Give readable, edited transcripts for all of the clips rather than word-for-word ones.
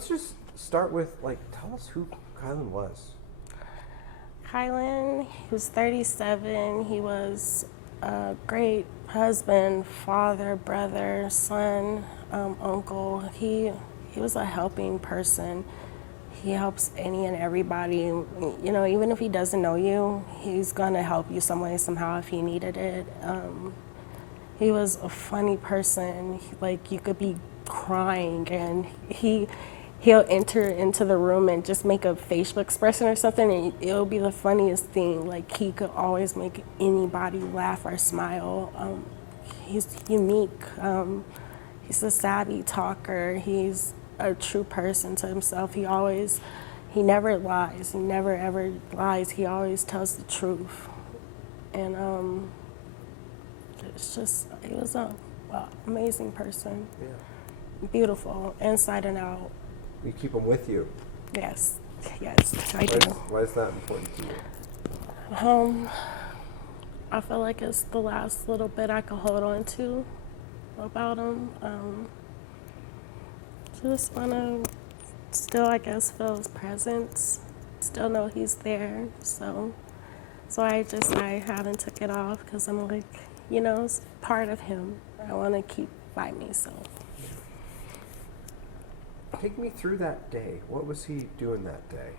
let's just start with, like, tell us who Kilyn was. Kilyn, he was 37. He was a great husband, father, brother, son, uncle. He was a helping person. He helps any and everybody. You know, even if he doesn't know you, he's gonna help you some way, somehow, if he needed it. He was a funny person. Like, you could be crying and he'll enter into the room and just make a facial expression or something, and it'll be the funniest thing. Like, he could always make anybody laugh or smile. He's unique. He's a savvy talker. He's a true person to himself. He never lies. He never ever lies. He always tells the truth. And he was an amazing person. Yeah. Beautiful, inside and out. You keep him with you. Yes, I do. Why is that important to you? I feel like it's the last little bit I can hold on to about him. Just want to still, I guess, feel his presence, still know he's there. So I haven't took it off because I'm like, you know, it's part of him. I want to keep by me, so. Take me through that day. What was he doing that day?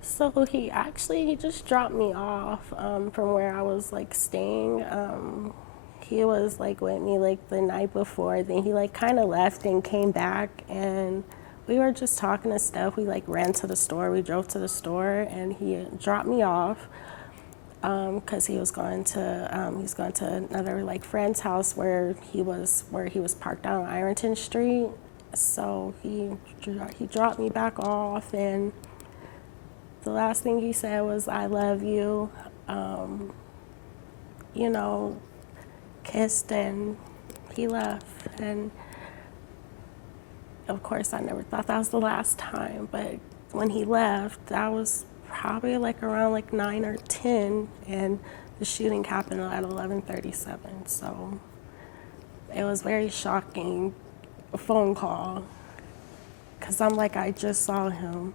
So he just dropped me off from where I was like staying. He was like with me like the night before. Then he like kind of left and came back, and we were just talking and stuff. We like ran to the store. We drove to the store, and he dropped me off because he was going to another like friend's house where he was parked out on Ironton Street. So he dropped me back off, and the last thing he said was, "I love you," you know, kissed, and he left. And of course, I never thought that was the last time, but when he left, that was probably like around like 9 or 10, and the shooting happened at 11:37. So it was very shocking. A phone call, because I'm like, I just saw him,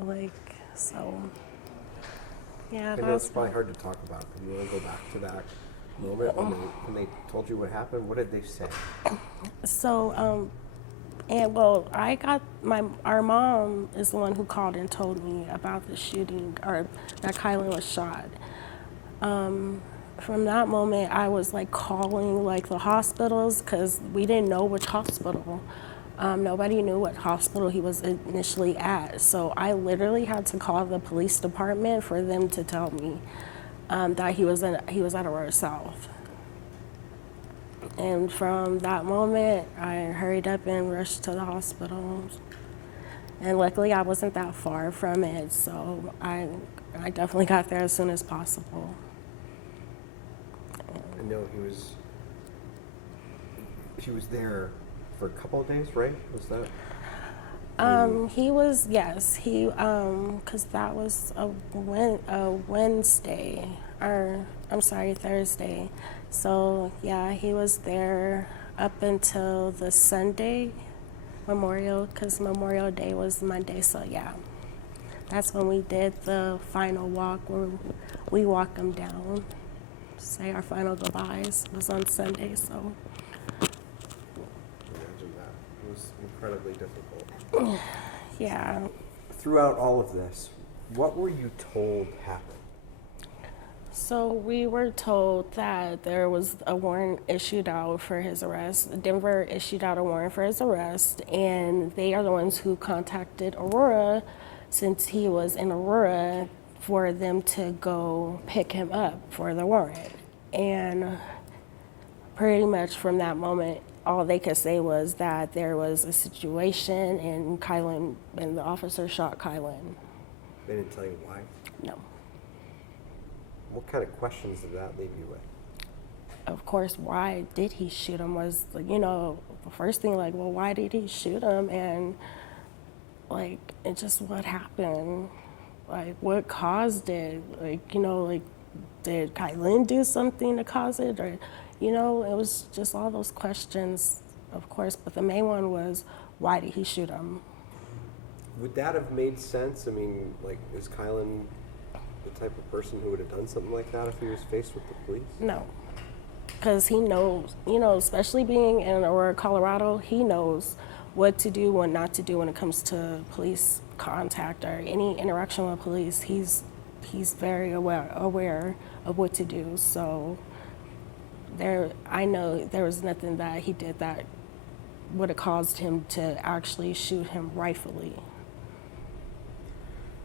like, so yeah. I know it's probably hard to talk about. You want to go back to that moment when they told you what happened? What did they say? So and well, our mom is the one who called and told me about the shooting, or that Kilyn was shot. From that moment, I was like calling like the hospitals, because we didn't know which hospital. Nobody knew what hospital he was initially at. So I literally had to call the police department for them to tell me that he was at Aurora South. And from that moment, I hurried up and rushed to the hospital. And luckily, I wasn't that far from it, so I definitely got there as soon as possible. I know he was there for a couple of days, right? Was that? He was, yes, because that was a Wednesday, or I'm sorry, Thursday. So yeah, he was there up until the Sunday Memorial, because Memorial Day was Monday. So yeah, that's when we did the final walk where we walked him down. Say our final goodbyes was on Sunday, so. Imagine that. It was incredibly difficult. Yeah. Throughout all of this, what were you told happened? So we were told that there was a warrant issued out for his arrest. Denver issued out a warrant for his arrest, and they are the ones who contacted Aurora, since he was in Aurora, for them to go pick him up for the warrant. And pretty much from that moment, all they could say was that there was a situation and the officer shot Kilyn. They didn't tell you why? No. What kind of questions did that leave you with? Of course, why did he shoot him was, you know, the first thing, like, well, why did he shoot him? And like, it just, what happened? Like, what caused it? Like, you know, like, did Kilyn do something to cause it? Or, you know, it was just all those questions, of course. But the main one was, why did he shoot him? Would that have made sense? I mean, like, is Kilyn the type of person who would have done something like that if he was faced with the police? No. Because he knows, especially being in Aurora, Colorado, he knows what to do, what not to do when it comes to police contact or any interaction with police. He's very aware of what to do. So I know there was nothing that he did that would have caused him to actually shoot him rightfully.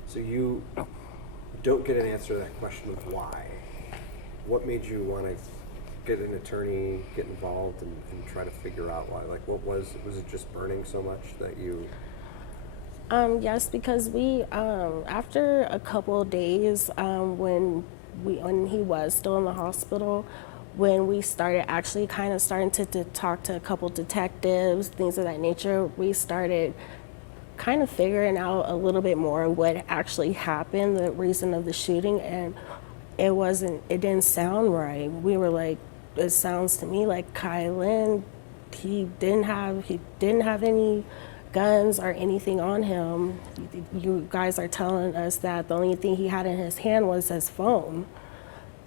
So you don't get an answer to that question of why. What made you want to get an attorney, get involved, and try to figure out why? Like, what was it just burning so much that you? Yes, because we after a couple of days when he was still in the hospital, when we started actually kind of starting to talk to a couple detectives, things of that nature, we started kind of figuring out a little bit more what actually happened, the reason of the shooting, and it didn't sound right. We were like, it sounds to me like Kilyn, he didn't have any guns or anything on him. You guys are telling us that the only thing he had in his hand was his phone.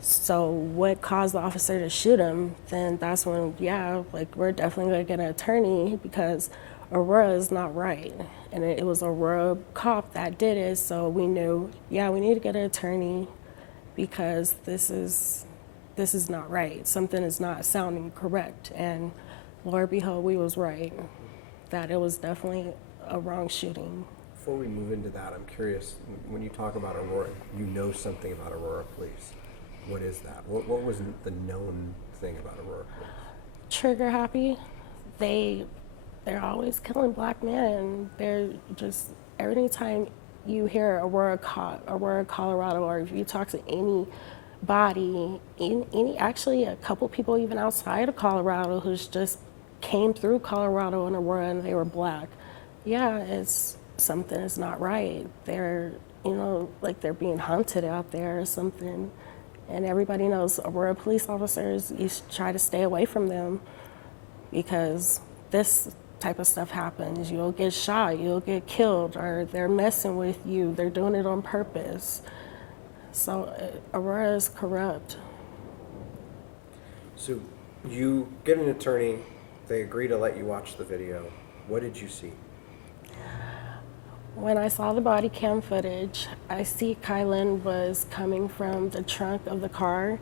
So what caused the officer to shoot him? Then that's when, we're definitely gonna get an attorney because Aurora is not right. And it was Aurora cop that did it, so we knew, we need to get an attorney because this is not right. Something is not sounding correct. And Lord behold, we was right, that it was definitely a wrong shooting. Before we move into that, I'm curious, when you talk about Aurora, you know something about Aurora Police. What is that? What was the known thing about Aurora Police? Trigger happy. They're always killing black men. They're just, every time you hear Aurora, Colorado, or if you talk to anybody, actually a couple people even outside of Colorado who's just came through Colorado and Aurora and they were black. It's something is not right. They're, they're being hunted out there or something. And everybody knows Aurora police officers, you should try to stay away from them because this type of stuff happens. You'll get shot, you'll get killed, or they're messing with you. They're doing it on purpose. So Aurora is corrupt. So you get an attorney, they agree to let you watch the video. What did you see? When I saw the body cam footage, I see Kilyn was coming from the trunk of the car.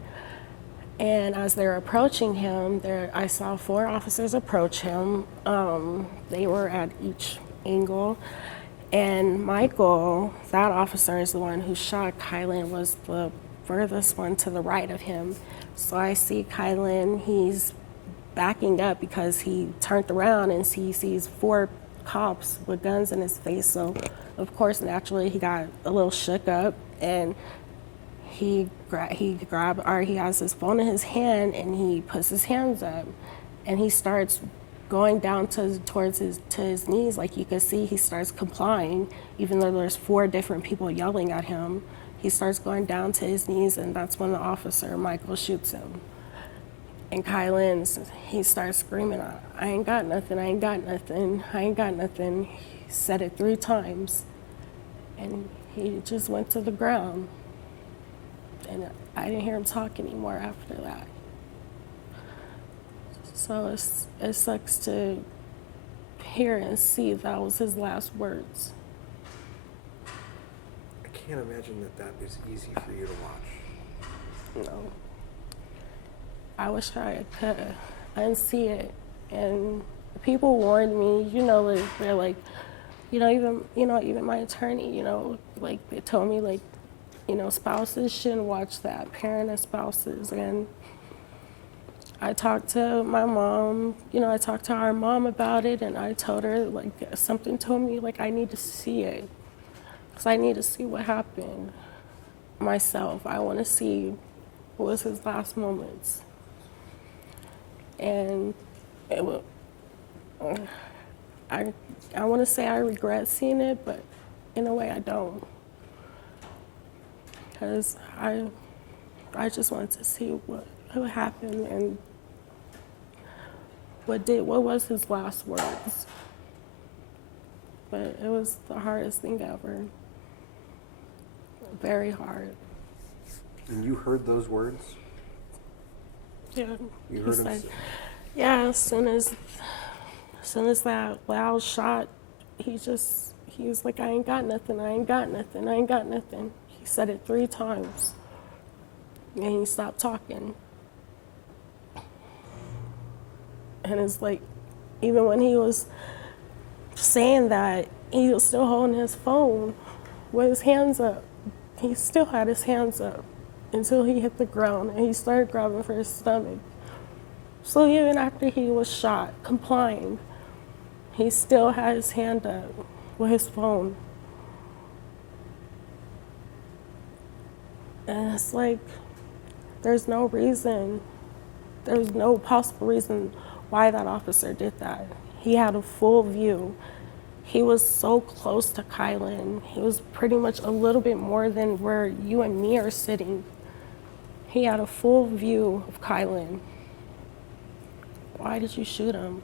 And as they're approaching him, I saw 4 officers approach him. They were at each angle. And Michael, that officer is the one who shot Kilyn, was the furthest one to the right of him. So I see Kilyn, he's backing up because he turned around and he sees 4 cops with guns in his face. So of course, naturally, he got a little shook up and he has his phone in his hand and he puts his hands up and he starts going down towards his knees. Like you can see, he starts complying, even though there's 4 different people yelling at him. He starts going down to his knees, and that's when the officer, Michael, shoots him. And Kilyn, he starts screaming, I ain't got nothing, I ain't got nothing, I ain't got nothing. He said it 3 times, and he just went to the ground. And I didn't hear him talk anymore after that. So it sucks to hear and see that was his last words. I can't imagine that is easy for you to watch. No. I wish I could unsee it. And people warned me, they're like, even my attorney, like they told me like, spouses shouldn't watch that, parent and spouses. And I talked to my mom, I talked to our mom about it, and I told her, like, something told me, like, I need to see it. Because I need to see what happened myself. I want to see what was his last moments. And I want to say I regret seeing it, but in a way I don't. Because I just wanted to see what happened and what was his last words. but it was the hardest thing ever. Very hard. And you heard those words? Yeah. You He heard him said, say, yeah, as soon as that loud shot, he was like, I ain't got nothing, I ain't got nothing, I ain't got nothing. He said it 3 times. And he stopped talking. And it's like, even when he was saying that, he was still holding his phone with his hands up. He still had his hands up until he hit the ground and he started grabbing for his stomach. So even after he was shot, complying, he still had his hand up with his phone. And it's like, there's no possible reason why that officer did that. He had a full view. He was so close to Kilyn. He was pretty much a little bit more than where you and me are sitting. He had a full view of Kilyn. Why did you shoot him?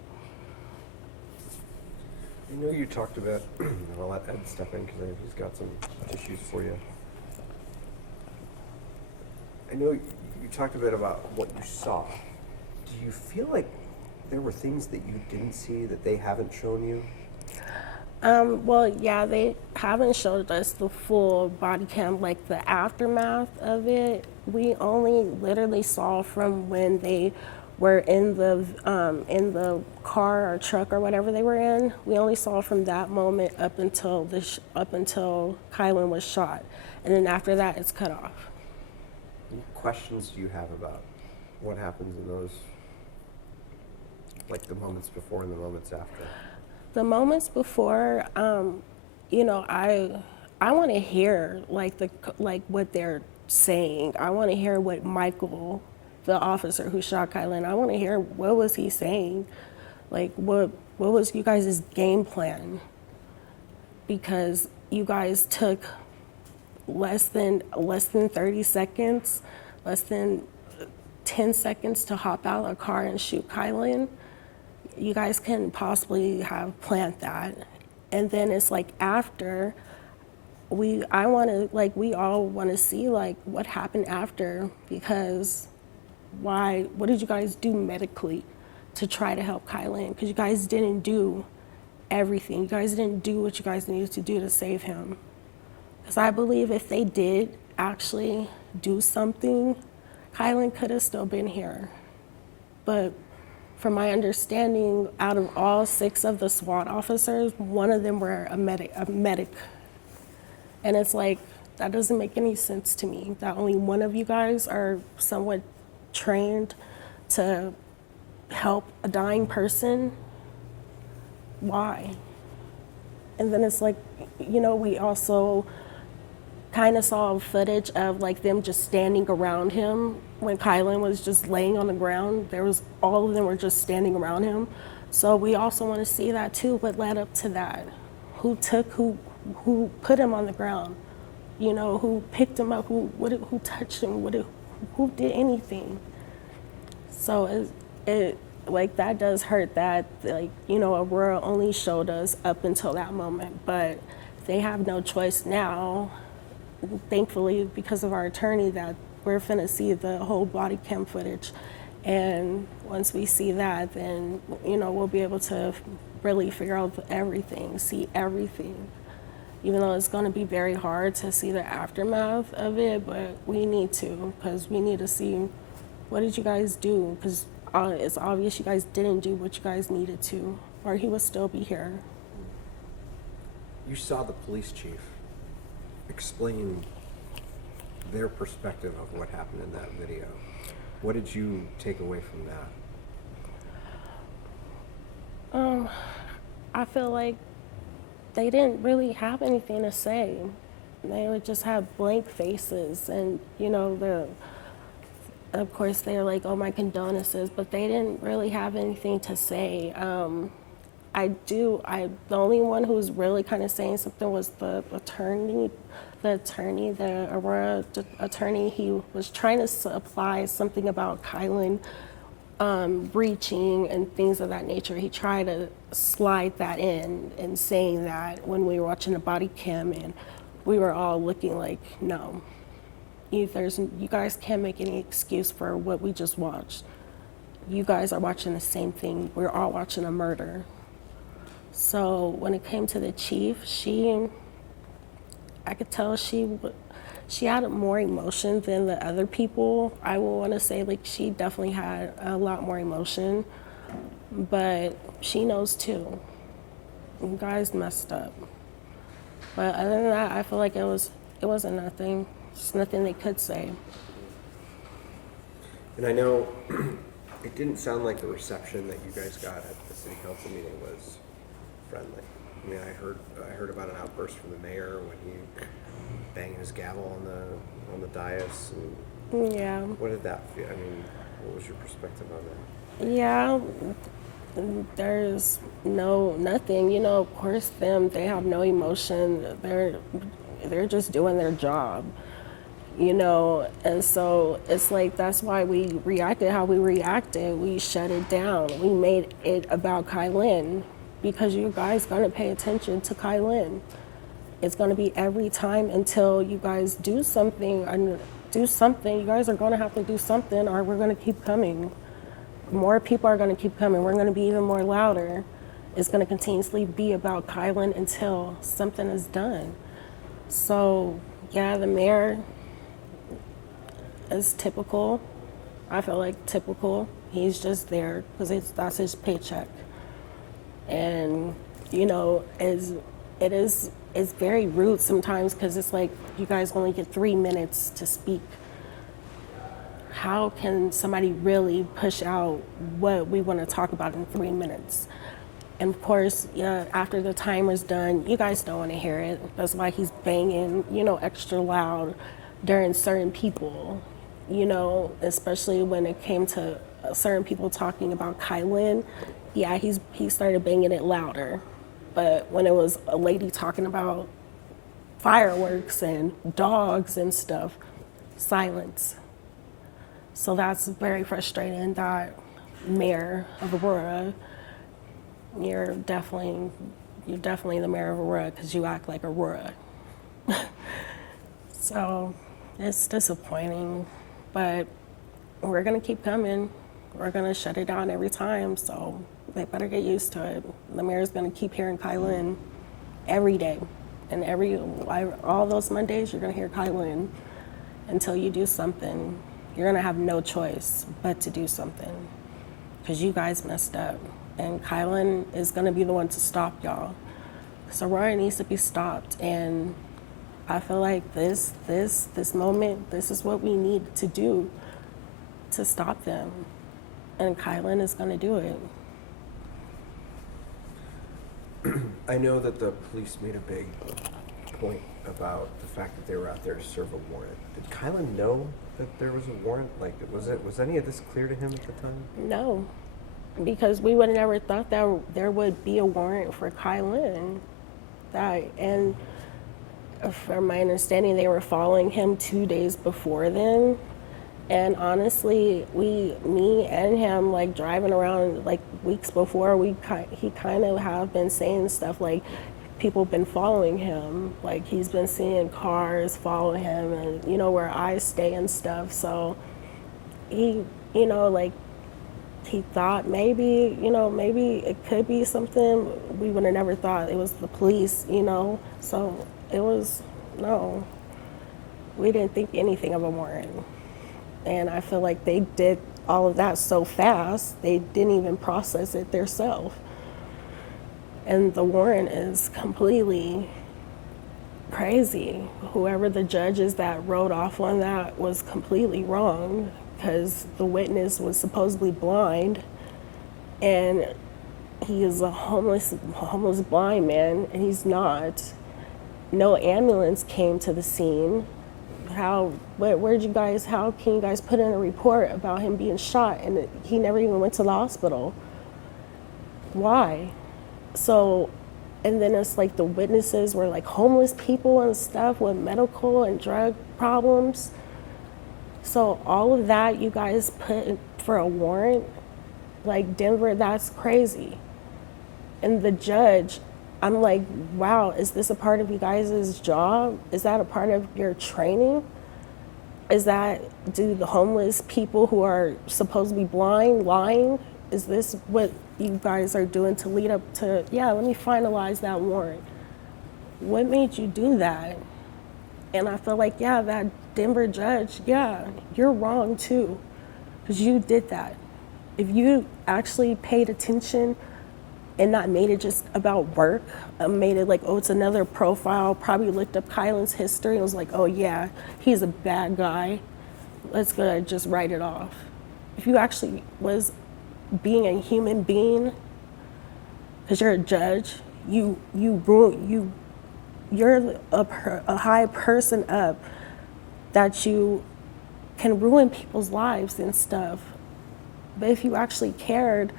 I know you talked about, and I'll let Ed step in because he's got some issues for you. I know you talked a bit about what you saw. Do you feel like there were things that you didn't see that they haven't shown you? Well, yeah, they haven't showed us the full body cam, like the aftermath of it. We only literally saw from when they were in the car or truck or whatever they were in. We only saw from that moment up until Kilyn was shot, and then after that, it's cut off. What questions do you have about what happens in those, like the moments before and the moments after? The moments before, you know, I want to hear like what they're saying. I want to hear what Michael, the officer who shot Kilyn, I want to hear what was he saying, like what was you guys' game plan? Because you guys took less than 30 seconds, less than 10 seconds to hop out of a car and shoot Kilyn. You guys couldn't possibly have planned that. And then it's like after, we all want to see like what happened after, because what did you guys do medically to try to help Kilyn? Because you guys didn't do everything. You guys didn't do what you guys needed to do to save him. Because I believe if they did actually do something, Kilyn could have still been here. But from my understanding, out of all 6 of the SWAT officers, 1 of them were a medic. And it's like, that doesn't make any sense to me, that only 1 of you guys are somewhat trained to help a dying person. Why? And then it's like, you know, we also kind of saw footage of like them just standing around him when Kilyn was just laying on the ground. All of them were just standing around him. So we also want to see that too, what led up to that. Who put him on the ground? You know, who picked him up? Who touched him? Who did anything? So it like that does hurt that, like, you know, Aurora only showed us up until that moment, but they have no choice now, thankfully, because of our attorney, that we're finna see the whole body cam footage. And once we see that, then, you know, we'll be able to really figure out everything, see everything. Even though it's gonna be very hard to see the aftermath of it, but we need to, because we need to see, what did you guys do? Because it's obvious you guys didn't do what you guys needed to, or he would still be here. You saw the police chief explain their perspective of what happened in that video. What did you take away from that? I feel like they didn't really have anything to say. They would just have blank faces, and, you know, of course they're like, oh, my condolences, but they didn't really have anything to say. The only one who was really kind of saying something was the Aurora attorney. He was trying to supply something about Kilyn breaching and things of that nature. He tried to slide that in and saying that when we were watching the body cam, and we were all looking like, no, you guys can't make any excuse for what we just watched. You guys are watching the same thing. We're all watching a murder. So when it came to the chief, I could tell she had more emotion than the other people. I will want to say, like, she definitely had a lot more emotion, but she knows too. You guys messed up. But other than that, I feel like it wasn't nothing. Just nothing they could say. And I know it didn't sound like the reception that you guys got at the city council meeting was friendly. I mean, I heard about an outburst from the mayor when he banging his gavel on the dais. And Yeah. what did that feel? I mean, what was your perspective on that? Yeah, there's nothing. You know, of course, they have no emotion. They're just doing their job. You know, and so it's like that's why we reacted how we reacted. We shut it down. We made it about Kilyn because you guys gonna pay attention to Kilyn. It's gonna be every time until you guys do something. You guys are gonna have to do something, or we're gonna keep coming. More people are gonna keep coming. We're gonna be even more louder. It's gonna continuously be about Kilyn until something is done. So yeah, the mayor is typical. I feel like typical. He's just there because that's his paycheck. And you know, it's very rude sometimes because it's like you guys only get 3 minutes to speak. How can somebody really push out what we want to talk about in 3 minutes? And of course, yeah, after the timer's done, you guys don't want to hear it. That's why he's banging, you know, extra loud during certain people, you know, especially when it came to certain people talking about Kilyn. Yeah, he started banging it louder. But when it was a lady talking about fireworks and dogs and stuff, silence. So that's very frustrating that mayor of Aurora, you're definitely the mayor of Aurora because you act like Aurora. So it's disappointing, but we're gonna keep coming. We're gonna shut it down every time, so they better get used to it. The mayor's gonna keep hearing Kilyn every day, and all those Mondays you're gonna hear Kilyn until you do something. You're gonna have no choice but to do something because you guys messed up, and Kilyn is gonna be the one to stop y'all. So Aurora needs to be stopped, and I feel like this moment, this is what we need to do to stop them, and Kilyn is gonna do it. I know that the police made a big point about the fact that they were out there to serve a warrant. Did Kilyn know that there was a warrant? Like, was any of this clear to him at the time? No, because we would have never thought that there would be a warrant for Kilyn. And from my understanding, they were following him 2 days before then. And honestly, me and him, like driving around like weeks before, he kind of have been saying stuff like people been following him. Like he's been seeing cars follow him and, you know, where I stay and stuff. So he, you know, like he thought maybe it could be something. We would have never thought it was the police, you know. So it was, no, we didn't think anything of a warrant. And I feel like they did all of that so fast, they didn't even process it themselves. And the warrant is completely crazy. Whoever the judge is that wrote off on that was completely wrong because the witness was supposedly blind and he is a homeless blind man and he's not. No ambulance came to the scene. How can you guys put in a report about him being shot and he never even went to the hospital? Why? So, and then it's like the witnesses were like homeless people and stuff with medical and drug problems. So all of that you guys put for a warrant, Like, Denver, that's crazy. And the judge, I'm like, wow, is this a part of you guys' job? Is that a part of your training? Do the homeless people who are supposed to be blind lying? Is this what you guys are doing to lead up to, yeah, let me finalize that warrant? What made you do that? And I feel like, yeah, that Denver judge, yeah, you're wrong too, because you did that. If you actually paid attention and not made it just about work, made it like, oh, it's another profile, probably looked up Kilyn's history and was like, oh yeah, he's a bad guy, let's go just write it off. If you actually was being a human being, because you're a judge, you're a high person up, that you can ruin people's lives and stuff. But if you actually cared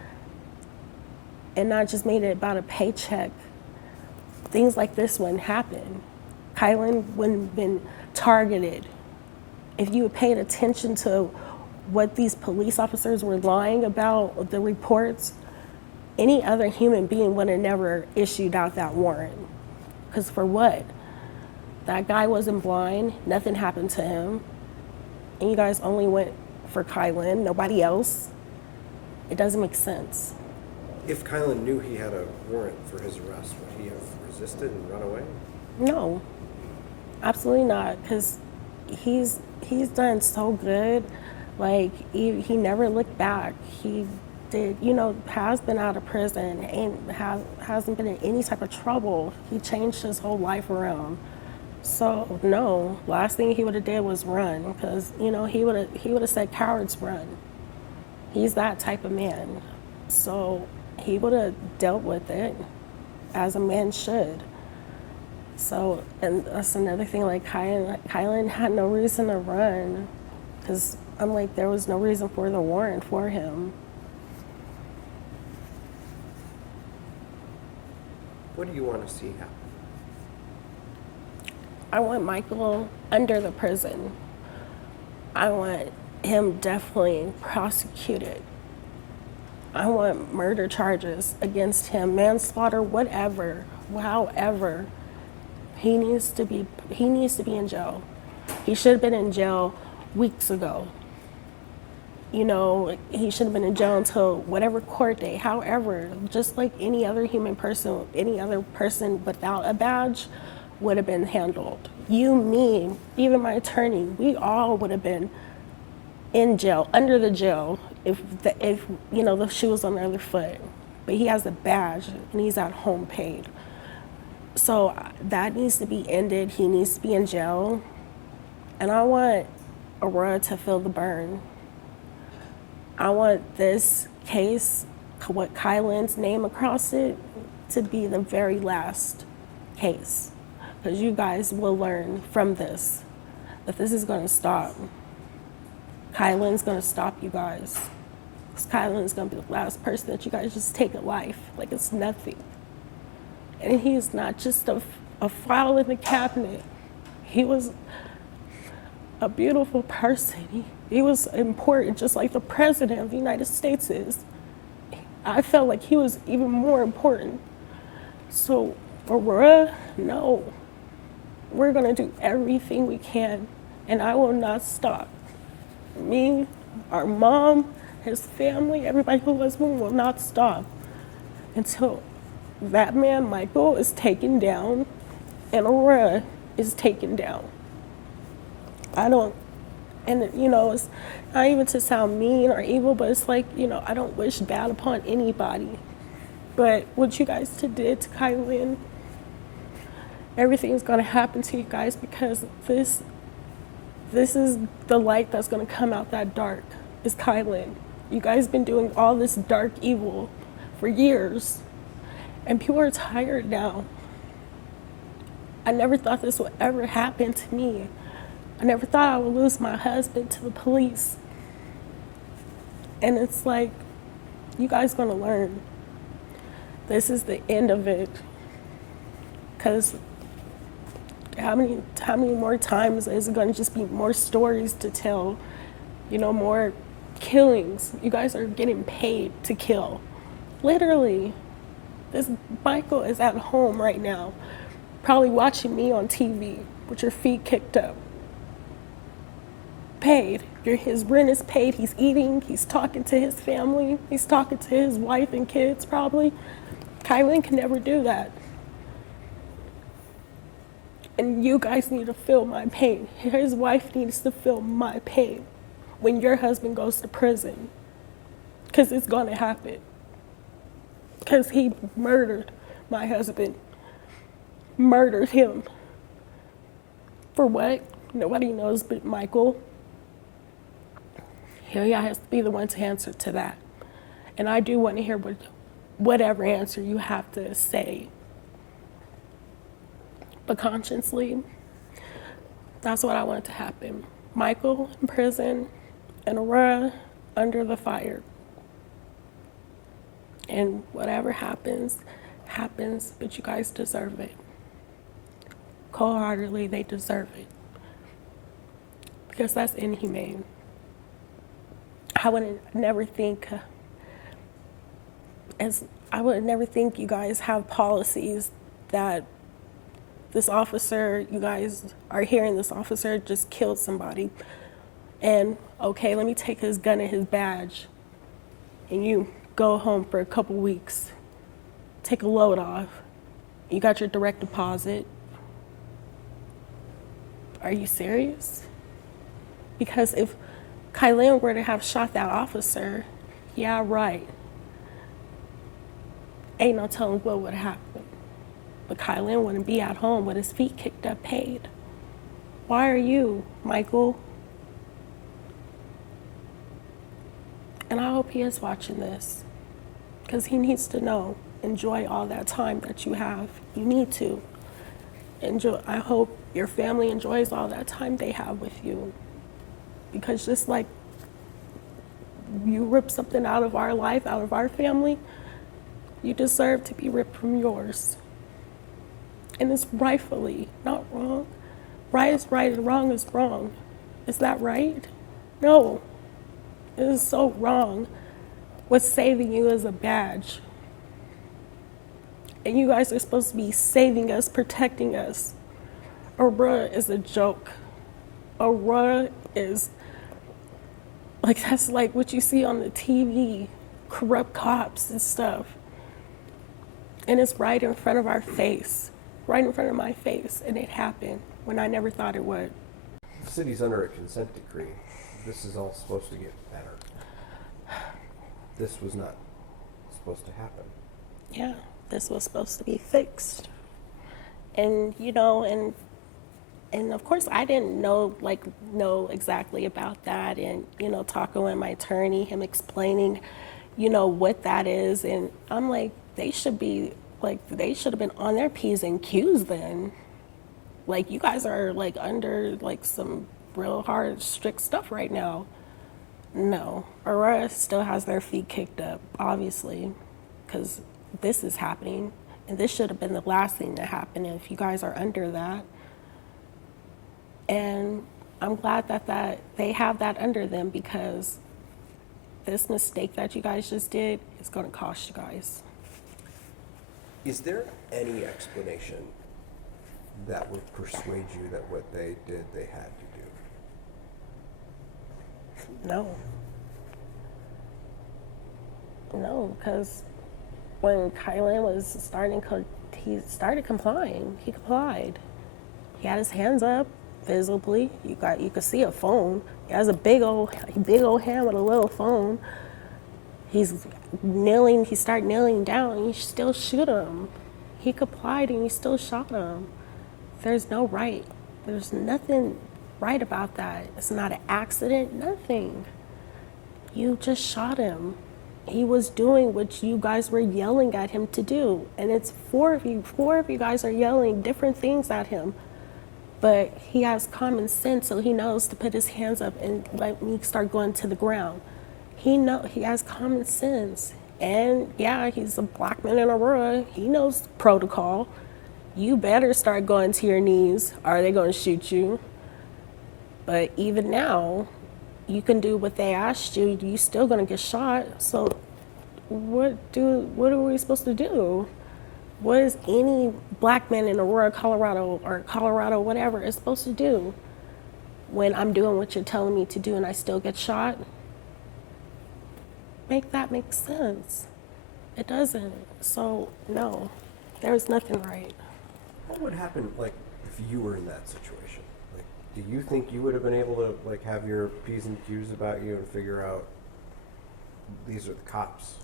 and not just made it about a paycheck, things like this wouldn't happen. Kilyn wouldn't have been targeted. If you had paid attention to what these police officers were lying about, the reports, any other human being would have never issued out that warrant. Because for what? That guy wasn't blind, nothing happened to him, and you guys only went for Kilyn, nobody else. It doesn't make sense. If Kilyn knew he had a warrant for his arrest, would he have resisted and run away? No, absolutely not, because he's done so good. Like, he never looked back. He did, has been out of prison and hasn't been in any type of trouble. He changed his whole life around. So no, last thing he would have did was run, because he would have said cowards run. He's that type of man. So he would have dealt with it as a man should. So, and that's another thing, like Kilyn had no reason to run, because I'm like, there was no reason for the warrant for him. What do you want to see happen? I want Michael under the prison. I want him definitely prosecuted. I want murder charges against him, manslaughter, whatever, however. He needs to be in jail. He should have been in jail weeks ago. He should have been in jail until whatever court date. However, just like any other human person, any other person without a badge would have been handled. You, me, even my attorney, we all would have been in jail, under the jail, if the shoe was on the other foot. But he has a badge and he's at home paid. So that needs to be ended. He needs to be in jail. And I want Aurora to feel the burn. I want this case, with Kilyn's name across it, to be the very last case. Because you guys will learn from this that this is going to stop. Kilyn's going to stop you guys. Because Kilyn's going to be the last person that you guys just take a life like it's nothing. And he's not just a file in the cabinet. He was a beautiful person. He was important, just like the president of the United States is. I felt like he was even more important. So, Aurora, no. We're gonna do everything we can, and I will not stop. Me, our mom, his family, everybody who was with him will not stop until that man, Michael, is taken down and Aurora is taken down. It's not even to sound mean or evil, but it's like, I don't wish bad upon anybody. But what you guys did to Kilyn, everything's gonna happen to you guys, because this is the light that's gonna come out that dark, is Kilyn. You guys been doing all this dark evil for years, and people are tired now. I never thought this would ever happen to me. I never thought I would lose my husband to the police. And it's like, you guys gonna learn. This is the end of it. Because how many more times is it gonna just be more stories to tell? More killings. You guys are getting paid to kill. Literally. This Michael is at home right now, probably watching me on TV with your feet kicked up. Paid. His rent is paid. He's eating. He's talking to his family. He's talking to his wife and kids probably. Kilyn can never do that. And you guys need to feel my pain. His wife needs to feel my pain when your husband goes to prison. Because it's going to happen. Because he murdered my husband. Murdered him. For what? Nobody knows but Michael. He has to be the one to answer to that. And I do want to hear whatever answer you have to say. But consciously, that's what I want to happen. Michael in prison and Aurora under the fire. And whatever happens, happens, but you guys deserve it. Cold-heartedly, they deserve it. Because that's inhumane. I would never think you guys have policies that this officer, you guys are hearing this officer just killed somebody. And okay, let me take his gun and his badge. And you go home for a couple weeks. Take a load off. You got your direct deposit. Are you serious? Because if Kilyn were to have shot that officer, yeah, right. Ain't no telling what would happen. But Kilyn wouldn't be at home with his feet kicked up paid. Why are you, Michael? And I hope he is watching this. Because he needs to know. Enjoy all that time that you have. You need to. Enjoy. I hope your family enjoys all that time they have with you. Because just like you rip something out of our life, out of our family, you deserve to be ripped from yours. And it's rightfully not wrong. Right is right and wrong is wrong. Is that right? No. It is so wrong. What's saving you is a badge. And you guys are supposed to be saving us, protecting us. Aurora is a joke. Aurora is, like, that's like what you see on the TV, corrupt cops and stuff. And it's right in front of our face, right in front of my face, and it happened when I never thought it would. The city's under a consent decree. This is all supposed to get better. This was not supposed to happen. Yeah, this was supposed to be fixed. And, you know, and of course I didn't know exactly about that, and, you know, talking with my attorney, him explaining, you know, what that is, and I'm like, they should have been on their P's and Q's then. Like, you guys are like under like some real hard, strict stuff right now. No, Aurora still has their feet kicked up, obviously, because this is happening, and this should have been the last thing to happen if you guys are under that. And I'm glad that they have that under them, because this mistake that you guys just did is going to cost you guys. Is there any explanation that would persuade you that what they did, they had to do? No, because when Kilyn was he started complying. He complied. He had his hands up visibly. You could see a phone. He has a big old hand with a little phone. He's kneeling. He started kneeling down, and you still shoot him. He complied, and you still shot him. There's no right. There's nothing right about that. It's not an accident, nothing. You just shot him. He was doing what you guys were yelling at him to do. And it's four of you guys are yelling different things at him. But he has common sense, so he knows to put his hands up and let me start going to the ground. He has common sense. And yeah, he's a black man in Aurora. He knows protocol. You better start going to your knees, or they're going to shoot you. But even now, you can do what they asked you, you still gonna get shot. So what are we supposed to do? What is any black man in Aurora, Colorado, or Colorado, whatever, is supposed to do when I'm doing what you're telling me to do and I still get shot? Make that make sense. It doesn't. So no, there's nothing right. What would happen, like, if you were in that situation? Like, do you think you would have been able to, like, have your P's and Q's about you and figure out these are the cops?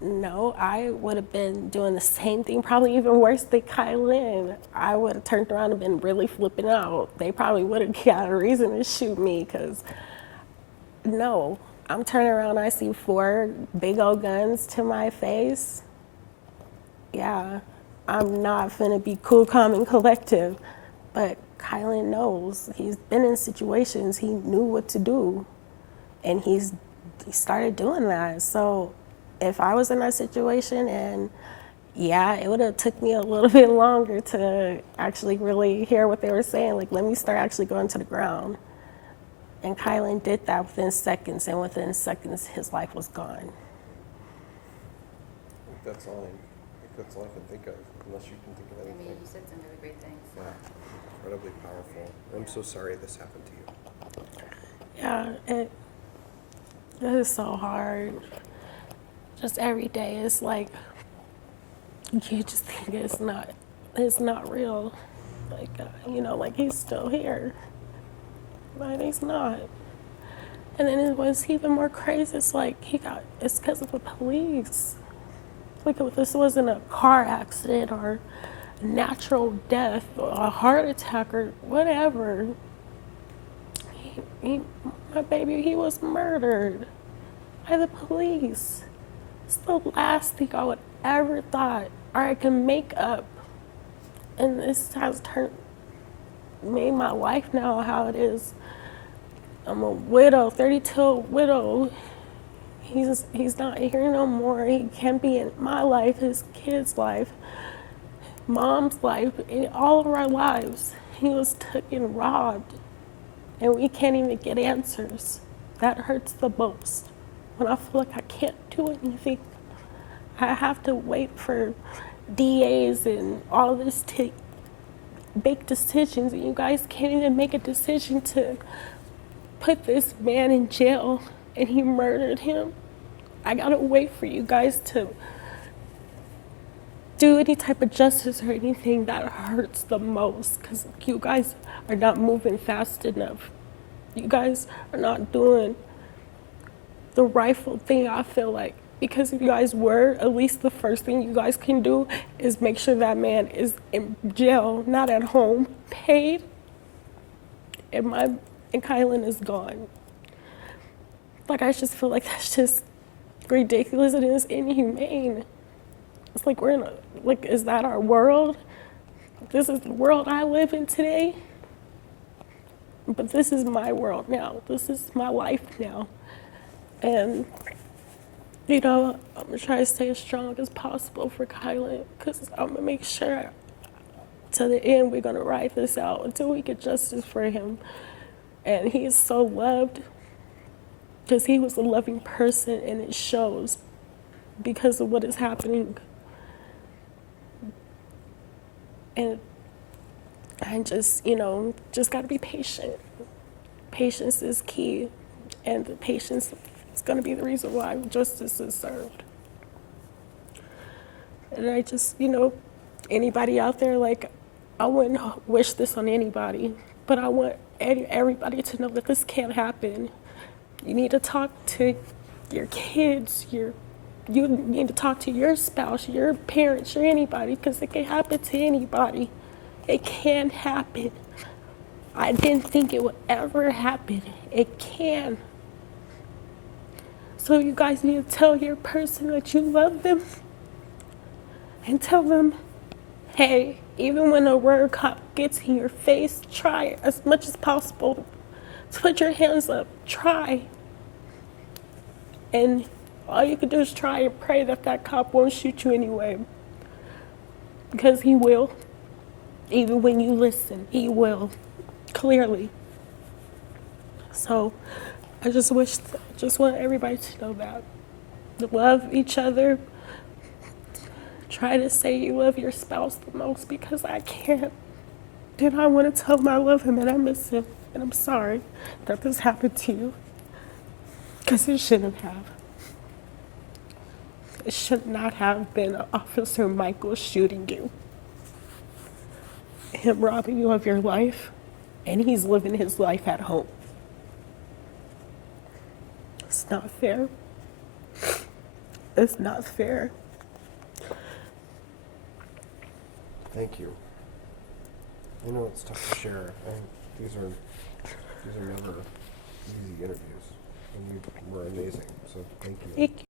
No, I would have been doing the same thing, probably even worse than Kilyn. I would have turned around and been really flipping out. They probably would have got a reason to shoot me, because no, I'm turning around, I see 4 big old guns to my face. Yeah, I'm not finna be cool, calm, and collective. But Kilyn knows. He's been in situations, he knew what to do. And he started doing that. So if I was in that situation, and yeah, it would have took me a little bit longer to actually really hear what they were saying. Like, let me start actually going to the ground. And Kilyn did that within seconds, and within seconds, his life was gone. I think that's all I can think of, unless you can think of anything. I mean, you said some really great things. Yeah, incredibly powerful. I'm so sorry this happened to you. Yeah, it is so hard. Just every day, it's like, you just think it's not real. Like, like he's still here. But he's not. And then it was even more crazy. It's like, it's because of the police. Like, if this wasn't a car accident or a natural death or a heart attack or whatever, my baby, he was murdered by the police. It's the last thing I would ever thought, or I can make up. And this has made my life now how it is. I'm a widow, 32 widow. He's not here no more. He can't be in my life, his kid's life, mom's life, in all of our lives. He was taken, robbed, and we can't even get answers. That hurts the most. When I feel like I can't do anything, I have to wait for DAs and all of this to make decisions, and you guys can't even make a decision to put this man in jail, and he murdered him. I gotta wait for you guys to do any type of justice or anything. That hurts the most, because you guys are not moving fast enough. You guys are not doing the rightful thing, I feel like. Because if you guys were, at least the first thing you guys can do is make sure that man is in jail, not at home, paid, and Kilyn is gone. Like, I just feel like that's just ridiculous, and it's inhumane. It's like is that our world? This is the world I live in today? But this is my world now. This is my life now. And, I'm gonna try to stay as strong as possible for Kilyn, because I'm gonna make sure to the end we're gonna ride this out until we get justice for him. And he is so loved, because he was a loving person, and it shows because of what is happening. And I just gotta be patient. Patience is key, and the patience is gonna be the reason why justice is served. And I just, anybody out there, like, I wouldn't wish this on anybody, but I want everybody to know that this can't happen. You need to talk to your kids, you need to talk to your spouse, your parents, or anybody, because it can happen to anybody. It can happen. I didn't think it would ever happen. It can. So you guys need to tell your person that you love them, and tell them, hey, even when a road cop gets in your face, try as much as possible to put your hands up. Try. And all you can do is try and pray that cop won't shoot you anyway. Because he will. Even when you listen, he will. Clearly. So I just want everybody to know that. Love each other. Try to say you love your spouse the most, because I can't. And I want to tell him I love him and I miss him. And I'm sorry that this happened to you. Because it shouldn't have. It should not have been Officer Michael shooting you. Him robbing you of your life. And he's living his life at home. It's not fair. It's not fair. Thank you. I know it's tough to share. These are never easy interviews, and you were amazing. So thank you. Thank you.